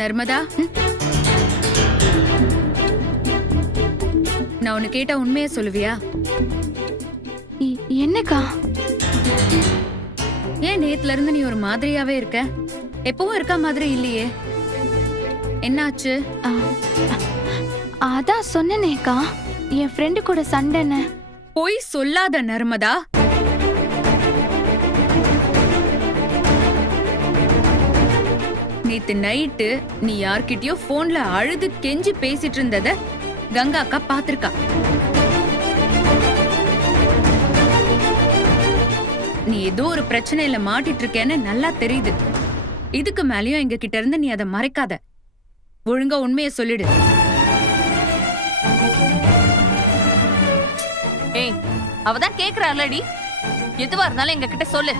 நர்மதா, நான் உன்னை கேட்ட உண்மையை சொல்லுவியா? என்னக்கா? ஏன் நேத்துல இருந்து நீ ஒரு மாதிரியாவே இருக்க? எப்பவும் இருக்க மாதிரி இல்லையே, என்னாச்சு? அதான் சொன்னேனேக்கா, என் ஃப்ரெண்டு கூட சண்டைன்னு. போய் சொல்லாத நர்மதா. நேத்து நைட்டு நீ யார்கிட்டயோ போன்ல அழுது கெஞ்சி பேசிட்டு இருந்தத கங்கா அக்கா பாத்திருக்கா. நீ ஏதோ ஒரு பிரச்சனையில மாட்டிட்டு இருக்கேன்னு நல்லா தெரியுது. இதுக்கு மேலயும் எங்க கிட்ட இருந்து நீ அதை மறைக்காத. ஒழுங்கா உண்மையை சொல்லிடு. ஏய், அவதான் கேக்குறாளடி, எதுவா இருந்தாலும் எங்க கிட்ட சொல்லு.